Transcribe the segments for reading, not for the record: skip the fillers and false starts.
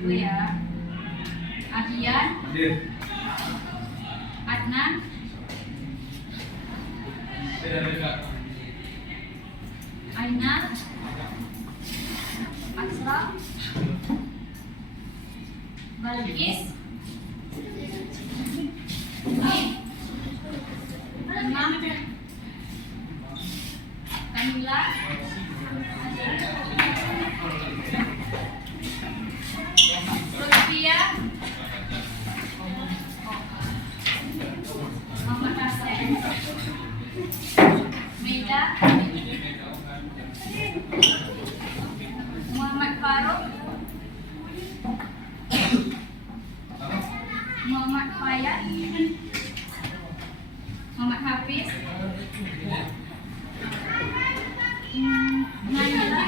dulu ya. Abian, Adnan, Ainal, Asraf, Balkis, Imam, Kamila, Lutfia, Muhammad Hasan, Meda, Muhammad Faruk, Muhammad Fayad, Muhammad Hafiz, Nandila,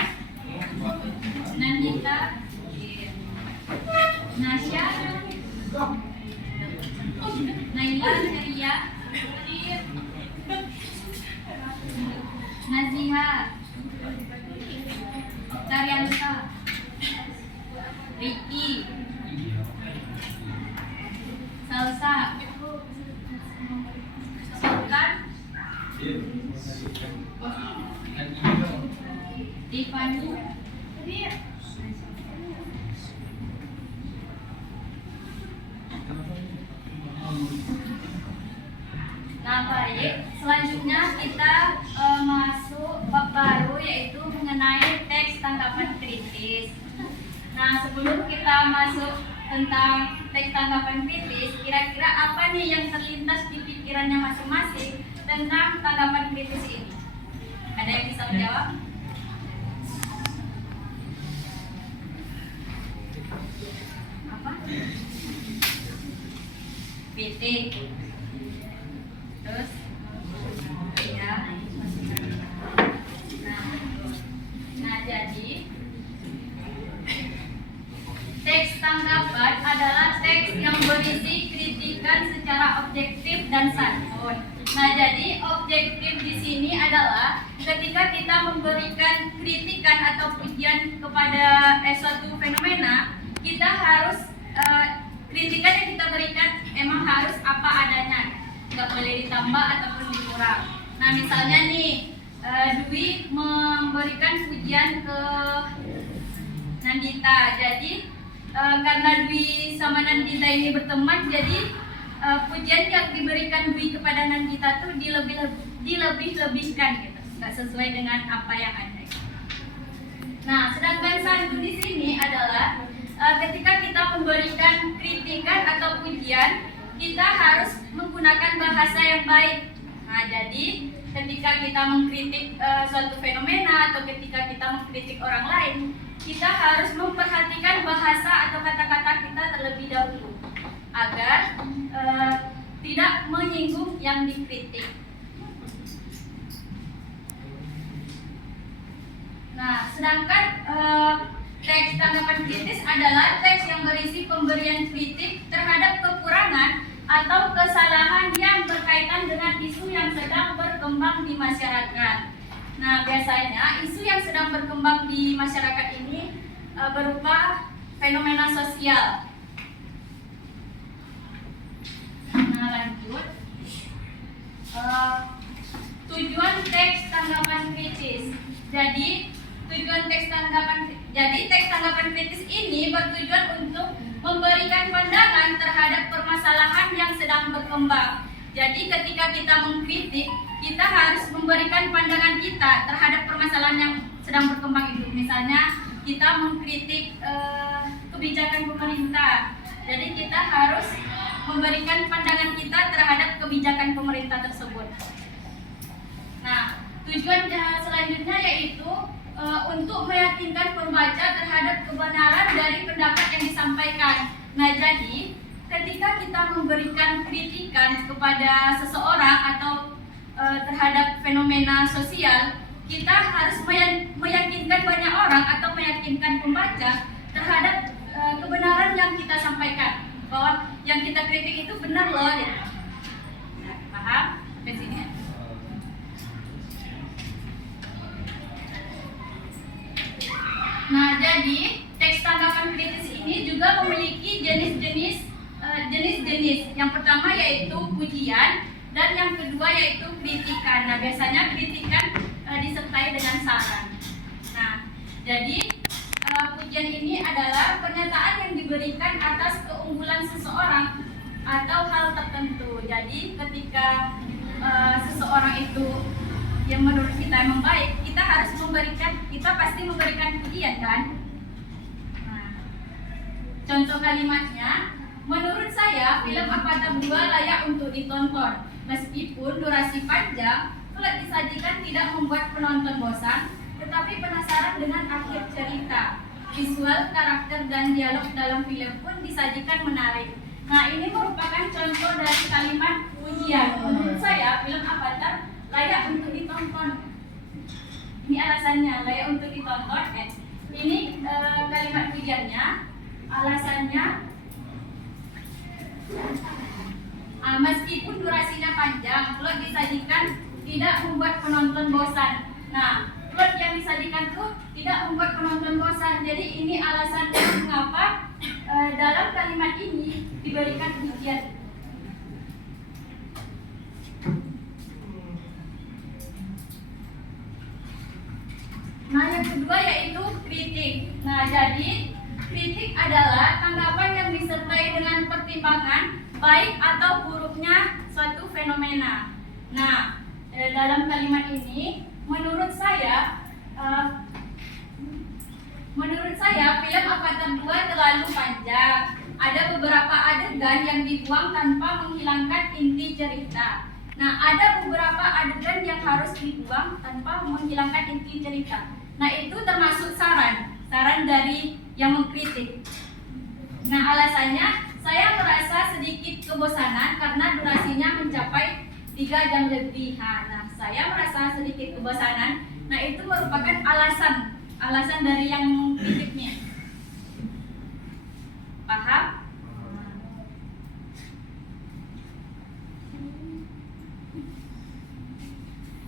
Nandita, Nasya, Naila, Ria, Naziha, Daryansa, Ricky, Salsa, Sultan, Tiffany, nah baik, selanjutnya kita masuk bab baru yaitu mengenai teks tanggapan kritis. Nah sebelum kita masuk tentang teks tanggapan kritis, kira-kira apa nih yang terlintas di pikirannya masing-masing tentang tanggapan kritis ini? Ada yang bisa menjawab? Apa? PT. Terus ya. Nah jadi teks tanggapan adalah teks yang berisi kritikan secara objektif dan santun. Nah jadi objektif di sini adalah ketika kita memberikan kritikan atau pujian kepada suatu fenomena, kita harus kritikan yang kita berikan emang harus apa adanya, nggak boleh ditambah ataupun dikurang. Nah misalnya nih Dwi memberikan pujian ke Nandita, jadi karena Dwi sama Nandita ini berteman, jadi pujian yang diberikan Dwi kepada Nandita tuh dilebih-lebihkan gitu, nggak sesuai dengan apa yang ada. Nah sedangkan santun di sini adalah ketika kita memberikan kritikan atau pujian, kita harus menggunakan bahasa yang baik. Nah, jadi ketika kita mengkritik suatu fenomena atau ketika kita mengkritik orang lain, kita harus memperhatikan bahasa atau kata-kata kita terlebih dahulu agar tidak menyinggung yang dikritik. Nah, sedangkan teks tanggapan kritis adalah teks yang berisi pemberian kritik terhadap kekurangan atau kesalahan yang berkaitan dengan isu yang sedang berkembang di masyarakat. Nah, biasanya isu yang sedang berkembang di masyarakat ini berupa fenomena sosial. Nah, lanjut. Tujuan teks tanggapan kritis. Jadi teks tanggapan kritis ini bertujuan untuk memberikan pandangan terhadap permasalahan yang sedang berkembang. Jadi ketika kita mengkritik, kita harus memberikan pandangan kita terhadap permasalahan yang sedang berkembang itu. Misalnya kita mengkritik kebijakan pemerintah, jadi kita harus memberikan pandangan kita terhadap kebijakan pemerintah tersebut. Nah, tujuan selanjutnya yaitu untuk meyakinkan pembaca terhadap kebenaran dari pendapat yang disampaikan. Nah, jadi ketika kita memberikan kritikan kepada seseorang atau terhadap fenomena sosial, kita harus meyakinkan banyak orang atau meyakinkan pembaca terhadap kebenaran yang kita sampaikan, bahwa yang kita kritik itu benar loh. Nah, paham? Sampai sini. Nah, jadi teks tanggapan kritis ini juga juga memiliki jenis-jenis. Yang pertama yaitu pujian dan yang kedua yaitu kritikan. Nah, biasanya kritikan disertai dengan saran. Nah, jadi pujian ini adalah pernyataan yang diberikan atas keunggulan seseorang atau hal tertentu. Jadi ketika seseorang itu yang menurut kita emang baik, kita pasti memberikan pujian kan? Nah, contoh kalimatnya, menurut saya film Avatar 2 layak untuk ditonton. Meskipun durasi panjang, plot disajikan tidak membuat penonton bosan, tetapi penasaran dengan akhir cerita. Visual, karakter, dan dialog dalam film pun disajikan menarik. Nah, ini merupakan contoh dari kalimat pujian. Menurut saya, film Avatar layak untuk ditonton. Ini alasannya, layak untuk ditonton. Ini kalimat pujiannya. Alasannya, meskipun durasinya panjang, plot disajikan tidak membuat penonton bosan. Nah, plot yang disajikan itu tidak membuat penonton bosan. Jadi ini alasannya mengapa dalam kalimat ini diberikan pujian. Nah, yang kedua yaitu kritik. Nah, jadi kritik adalah tanggapan yang disertai dengan pertimbangan baik atau buruknya suatu fenomena. Nah, dalam kalimat ini menurut saya film Avatar 2 terlalu panjang. Ada beberapa adegan yang dibuang tanpa menghilangkan inti cerita. Nah, ada beberapa adegan yang harus dibuang tanpa menghilangkan inti cerita. Nah, itu termasuk saran dari yang mengkritik. Nah, alasannya saya merasa sedikit kebosanan karena durasinya mencapai 3 jam lebih. Nah, saya merasa sedikit kebosanan. Nah, itu merupakan alasan dari yang mengkritiknya. Paham?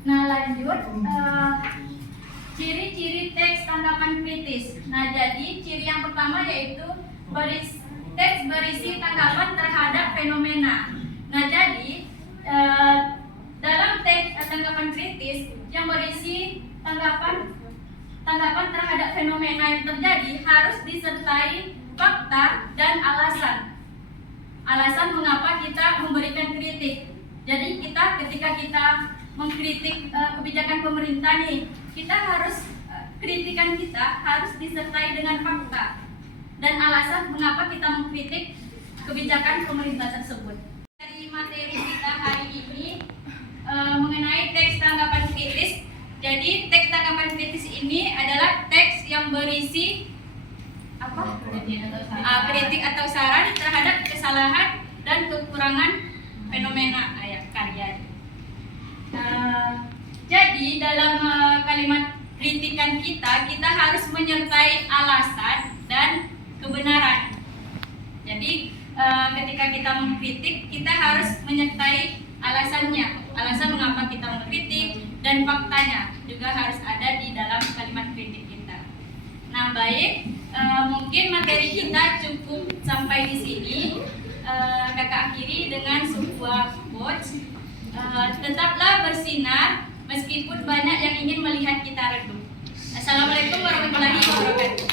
Nah, lanjut ciri-ciri teks tanggapan kritis. Nah, jadi ciri yang pertama yaitu teks berisi tanggapan terhadap fenomena. Nah, jadi dalam teks tanggapan kritis yang berisi tanggapan terhadap fenomena yang terjadi harus disertai fakta dan alasan mengapa kita memberikan kritik. Jadi ketika kita mengkritik kebijakan pemerintah nih, kita harus kritikan kita harus disertai dengan fakta dan alasan mengapa kita mengkritik kebijakan pemerintah tersebut. Dari materi kita hari ini mengenai teks tanggapan kritis. Jadi teks tanggapan kritis ini adalah teks yang berisi kritik atau saran terhadap kesalahan dan kekurangan fenomena karya. Jadi dalam kalimat kritikan kita harus menyertai alasan dan kebenaran. Jadi ketika kita mengkritik, kita harus menyertai alasannya, alasan mengapa kita mengkritik dan faktanya juga harus ada di dalam kalimat kritik kita. Nah, baik, mungkin materi kita cukup sampai di sini. Kakak akhiri dengan sebuah quotes. Tetaplah bersinar meskipun banyak yang ingin melihat kita redup. Assalamualaikum warahmatullahi wabarakatuh.